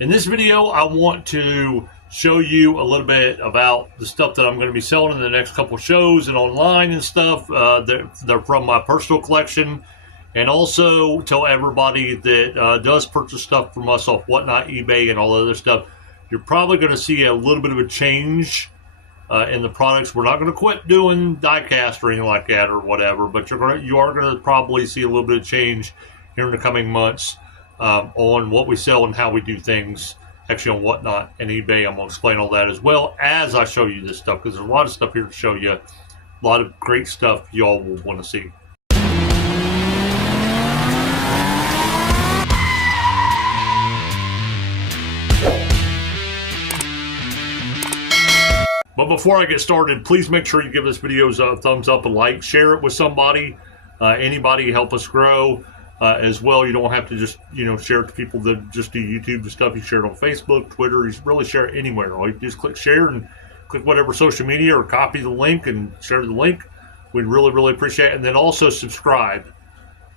In this video, I want to show you a little bit about the stuff that I'm going to be selling in the next couple shows and online and stuff. They're from my personal collection, and also tell everybody that does purchase stuff from us off Whatnot, eBay, and all other stuff. You're probably going to see a little bit of a change in the products. We're not going to quit doing diecast or anything like that or whatever, but you are going to probably see a little bit of change here in the coming months. On what we sell and how we do things actually on Whatnot and eBay. I'm going to explain all that as well as I show you this stuff, because there's a lot of stuff here to show you, a lot of great stuff y'all will want to see. But before I get started, please make sure you give this video a thumbs up, a like, share it with somebody, anybody, help us grow. As well, you don't have to just share it to people that just do YouTube and stuff. You share it on Facebook, Twitter. You really share it anywhere. All you do is click share and click whatever social media or copy the link and share the link. We'd really appreciate it. And then also subscribe.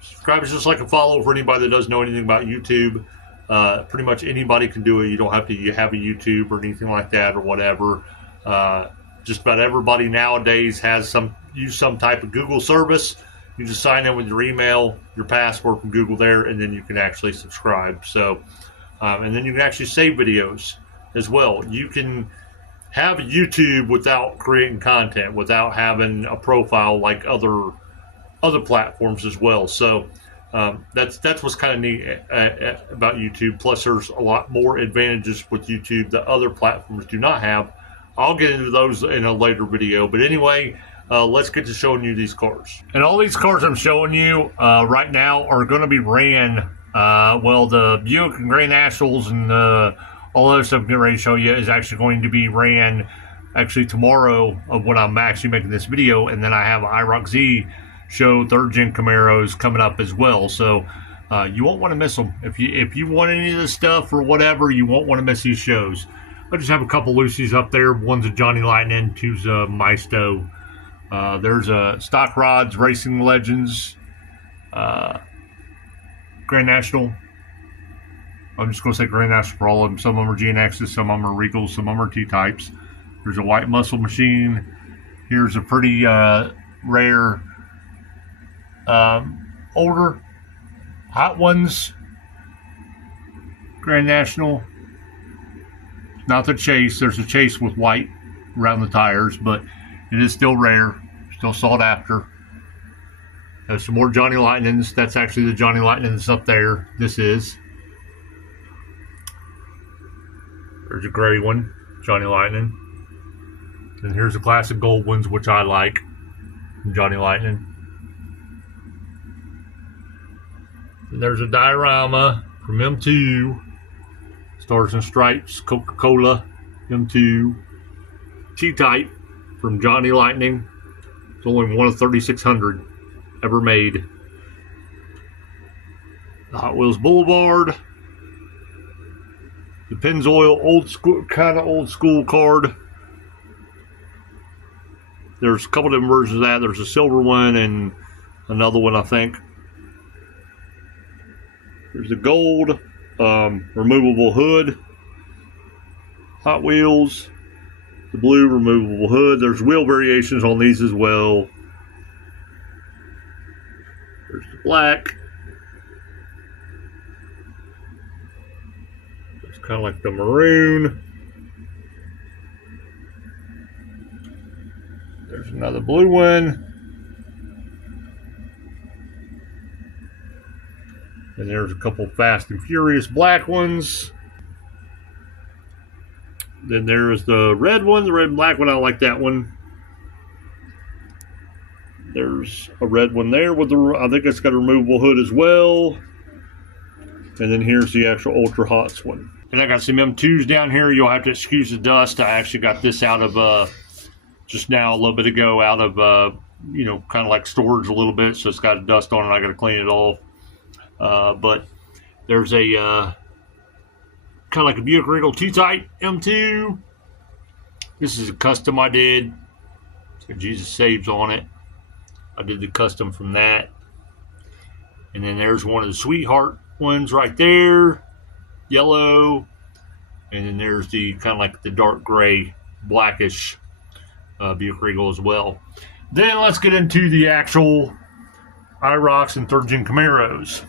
Subscribe is just like a follow for anybody that doesn't know anything about YouTube. Pretty much anybody can do it. You don't have to have a YouTube or anything like that or whatever. Just about everybody nowadays use some type of Google service. You just sign in with your email, your password from Google there, and then you can actually subscribe. So, and then you can actually save videos as well. You can have YouTube without creating content, without having a profile like other platforms as well. So that's what's kind of neat about YouTube. Plus, there's a lot more advantages with YouTube that other platforms do not have. I'll get into those in a later video. But anyway, let's get to showing you these cars. And all these cars I'm showing you right now are going to be ran, well, the Buick and Grand Nationals and all other stuff I'm getting ready to show you is actually going to be ran actually tomorrow of when I'm actually making this video. And then I have Irocs show 3rd Gen Camaros coming up as well. So you won't want to miss them. If you want any of this stuff or whatever, you won't want to miss these shows. I just have a couple Loosies up there. One's a Johnny Lightning, two's a Maisto. There's a Stock Rods, Racing Legends, Grand National. I'm just going to say Grand National for all of them. Some of them are GNXs, some of them are Regals, some of them are T-types. There's a White Muscle Machine. Here's a pretty rare older Hot Ones Grand National. Not the Chase. There's a Chase with white around the tires, but it is still rare, still sought after. There's some more Johnny Lightnings. That's actually the Johnny Lightnings up there. This is. There's a gray one, Johnny Lightning. And here's the classic gold ones, which I like, Johnny Lightning. And there's a diorama from M2. Stars and Stripes, Coca-Cola, M2. T-type from Johnny Lightning. It's only one of 3,600 ever made. The Hot Wheels Boulevard. The Pennzoil old school card. There's a couple different versions of that. There's a silver one and another one, I think. There's the gold removable hood. Hot Wheels. The blue removable hood. There's wheel variations on these as well. There's the black. It's kind of like the maroon. There's another blue one. And there's a couple Fast and Furious black ones. Then there's the red one, the red and black one. I like that one. There's a red one there with I think it's got a removable hood as well. And then here's the actual Ultra Hots one. And I got some M2s down here. You'll have to excuse the dust. I actually got this out of just now a little bit ago out of kind of like storage a little bit, so it's got dust on it. I got to clean it off. But there's a kind of like a Buick Regal T-type M2. This is a custom I did. It's got Jesus Saves on it. I did the custom from that. And then there's one of the Sweetheart ones right there. Yellow. And then there's the kind of like the dark gray, blackish Buick Regal as well. Then let's get into the actual Irocs and 3rd Gen Camaros.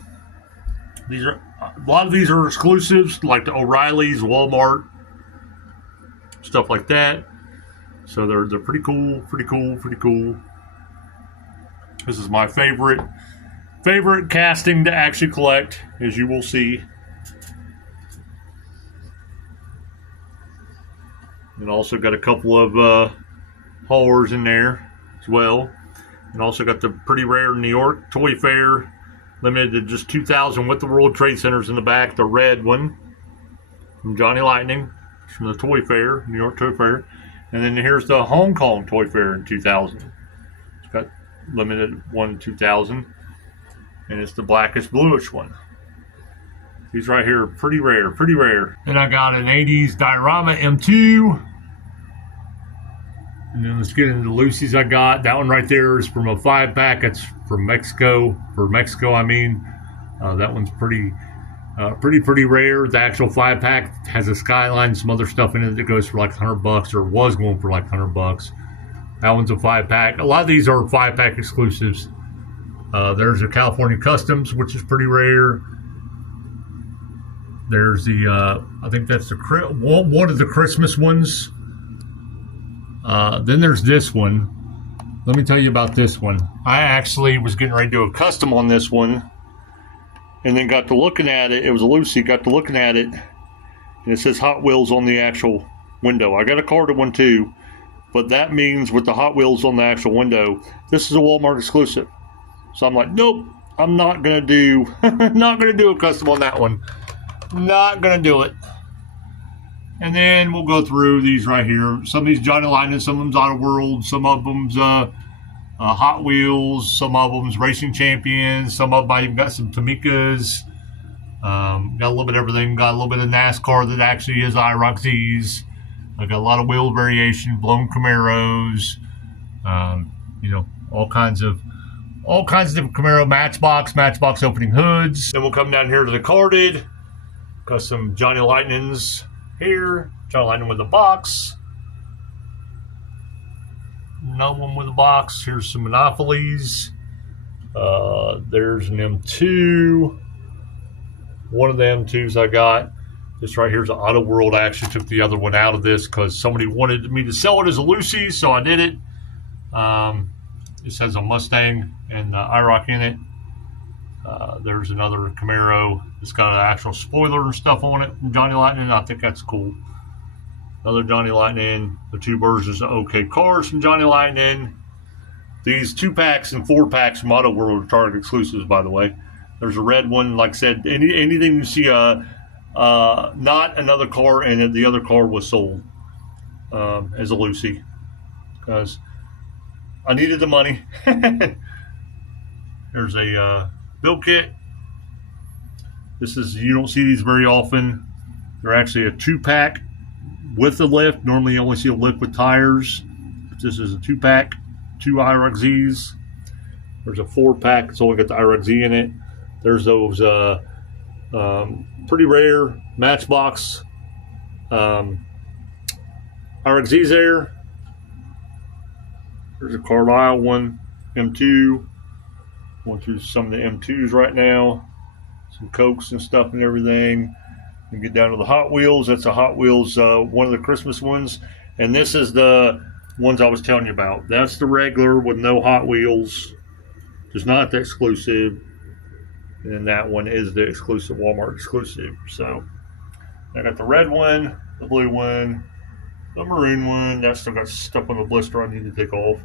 These are a lot of these are exclusives, like the O'Reilly's, Walmart, stuff like that. So they're pretty cool, pretty cool, pretty cool. This is my favorite casting to actually collect, as you will see. And also got a couple of haulers in there as well. And also got the pretty rare New York Toy Fair, limited to just 2,000 with the World Trade Centers in the back. The red one from Johnny Lightning from the Toy Fair, New York Toy Fair. And then here's the Hong Kong Toy Fair in 2000. It's got limited 1 to 2,000. And it's the blackish bluish one. These right here are pretty rare, pretty rare. Then I got an 80s diorama M2. And then let's get into the Loosies I got. That one right there is from a 5-pack. It's from Mexico. For Mexico, I mean. That one's pretty rare. The actual 5-pack has a skyline, some other stuff in it that goes for like $100 or was going for like $100. That one's a 5-pack. A lot of these are 5-pack exclusives. There's a California Customs, which is pretty rare. There's the, I think that's the one of the Christmas ones. Then there's this one. Let me tell you about this one. I actually was getting ready to do a custom on this one, and then got to looking at it. It was a Loosie. Got to looking at it, and it says Hot Wheels on the actual window. I got a carded one too, but that means with the Hot Wheels on the actual window, this is a Walmart exclusive. So I'm like, nope, I'm not gonna do, not gonna do a custom on that one. Not gonna do it. And then we'll go through these right here. Some of these Johnny Lightning, some of them's Auto World, some of them's Hot Wheels, some of them's Racing Champions, some of them I even got some Tamicas. Got a little bit of everything. Got a little bit of NASCAR that actually is Irocs. I got a lot of wheel variation, blown Camaros, you know, all kinds of different Camaro Matchbox opening hoods. Then we'll come down here to the carded. Got some Johnny Lightnings here. Johnny Lightning with a box. Another one with a box. Here's some Monopolies. There's an M2. One of the M2s I got. This right here is an Auto World. I actually took the other one out of this because somebody wanted me to sell it as a Loosie, so I did it. This has a Mustang and Iroc in it. There's another Camaro. It's got an actual spoiler and stuff on it from Johnny Lightning. I think that's cool. Another Johnny Lightning. The 2 versions of OK Cars from Johnny Lightning. These 2-packs and 4-packs from Auto World are Target exclusives, by the way. There's a red one. Like I said, anything you see, not another car in it. The other car was sold as a Loosie because I needed the money. There's a build kit. This is, you don't see these very often. They're actually a 2-pack with a lift. Normally you only see a lift with tires. This is a 2-pack, 2 Irocs. There's a 4-pack. It's only got the Irocs in it. There's those pretty rare Matchbox Irocs there. There's a Carlisle one, M2. Going through some of the M2s right now. Some Cokes and stuff and everything. And get down to the Hot Wheels. That's a Hot Wheels, one of the Christmas ones. And this is the ones I was telling you about. That's the regular with no Hot Wheels. Just not the exclusive. And then that one is the exclusive, Walmart exclusive. So I got the red one, the blue one, the maroon one. That's still got stuff on the blister I need to take off.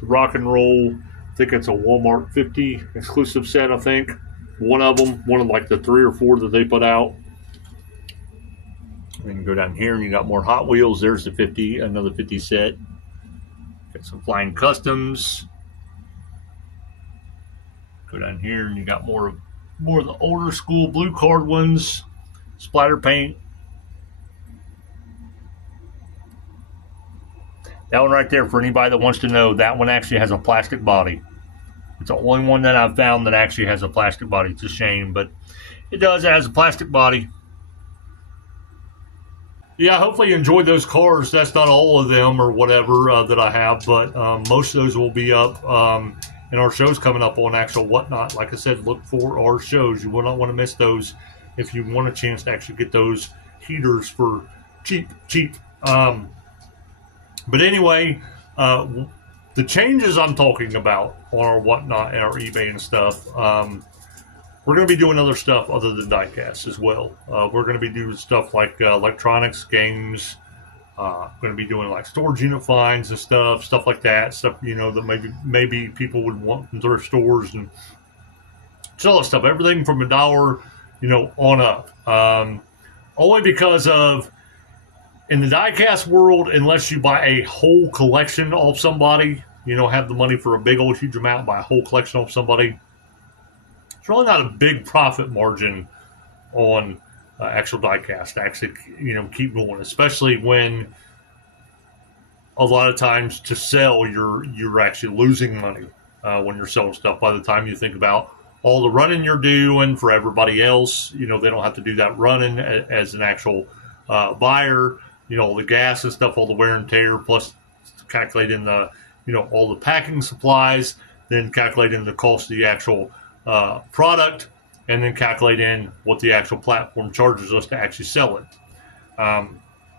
The rock and roll. I think it's a Walmart 50 exclusive set, I think. One of them, one of like the 3 or 4 that they put out. And then you go down here and you got more Hot Wheels. There's the 50, another 50 set. Got some Flying Customs. Go down here and you got more of the older school blue card ones. Splatter paint. That one right there, for anybody that wants to know, that one actually has a plastic body. It's the only one that I've found that actually has a plastic body. It's a shame, but it does. It has a plastic body. Yeah, hopefully you enjoyed those cars. That's not all of them or whatever that I have, but most of those will be up in our shows coming up on Actual Whatnot. Like I said, look for our shows. You will not want to miss those if you want a chance to actually get those heaters for cheap. But anyway, the changes I'm talking about on our Whatnot and our eBay and stuff, we're going to be doing other stuff other than diecast as well. We're going to be doing stuff like electronics, games. Going to be doing like storage unit finds and stuff like that. Stuff that maybe people would want from thrift stores and all that stuff. Everything from $1, on up. Only because of in the diecast world, unless you buy a whole collection off somebody, have the money for a big old huge amount, buy a whole collection off somebody. It's really not a big profit margin on actual diecast to actually, keep going, especially when a lot of times to sell, you're actually losing money when you're selling stuff. By the time you think about all the running you're doing for everybody else, they don't have to do that running as an actual buyer. All the gas and stuff, all the wear and tear, plus calculating the, all the packing supplies, then calculating the cost of the actual product, and then calculate in what the actual platform charges us to actually sell it.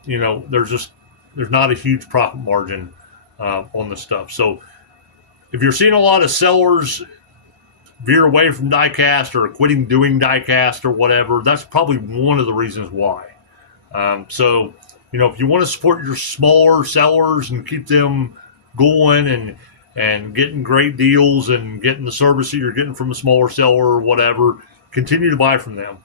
There's not a huge profit margin on this stuff. So if you're seeing a lot of sellers veer away from diecast or quitting doing diecast or whatever, that's probably one of the reasons why. If you want to support your smaller sellers and keep them going and getting great deals and getting the service that you're getting from a smaller seller or whatever, continue to buy from them.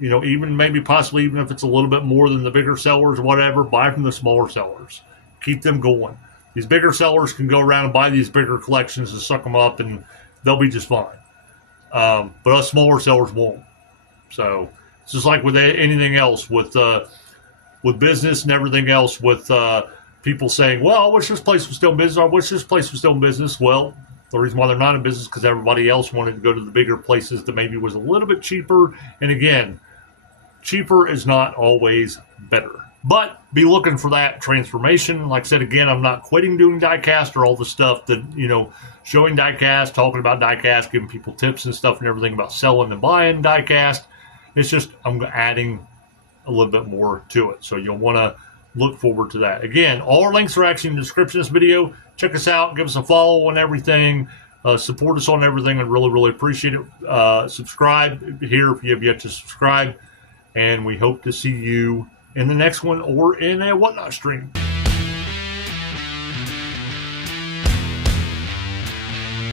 Even possibly if it's a little bit more than the bigger sellers or whatever, buy from the smaller sellers. Keep them going. These bigger sellers can go around and buy these bigger collections and suck them up, and they'll be just fine. But us smaller sellers won't. So it's just like with anything else, with business and everything else, with people saying, well, I wish this place was still in business. I wish this place was still in business. Well, the reason why they're not in business is because everybody else wanted to go to the bigger places that maybe was a little bit cheaper. And again, cheaper is not always better. But be looking for that transformation. Like I said, again, I'm not quitting doing diecast or all the stuff that, showing diecast, talking about diecast, giving people tips and stuff and everything about selling and buying diecast. It's just I'm adding a little bit more to it. So you'll want to look forward to that. Again, all our links are actually in the description of this video. Check us out. Give us a follow on everything. Support us on everything. I'd really, really appreciate it. Subscribe here if you have yet to subscribe. And we hope to see you in the next one or in a Whatnot stream.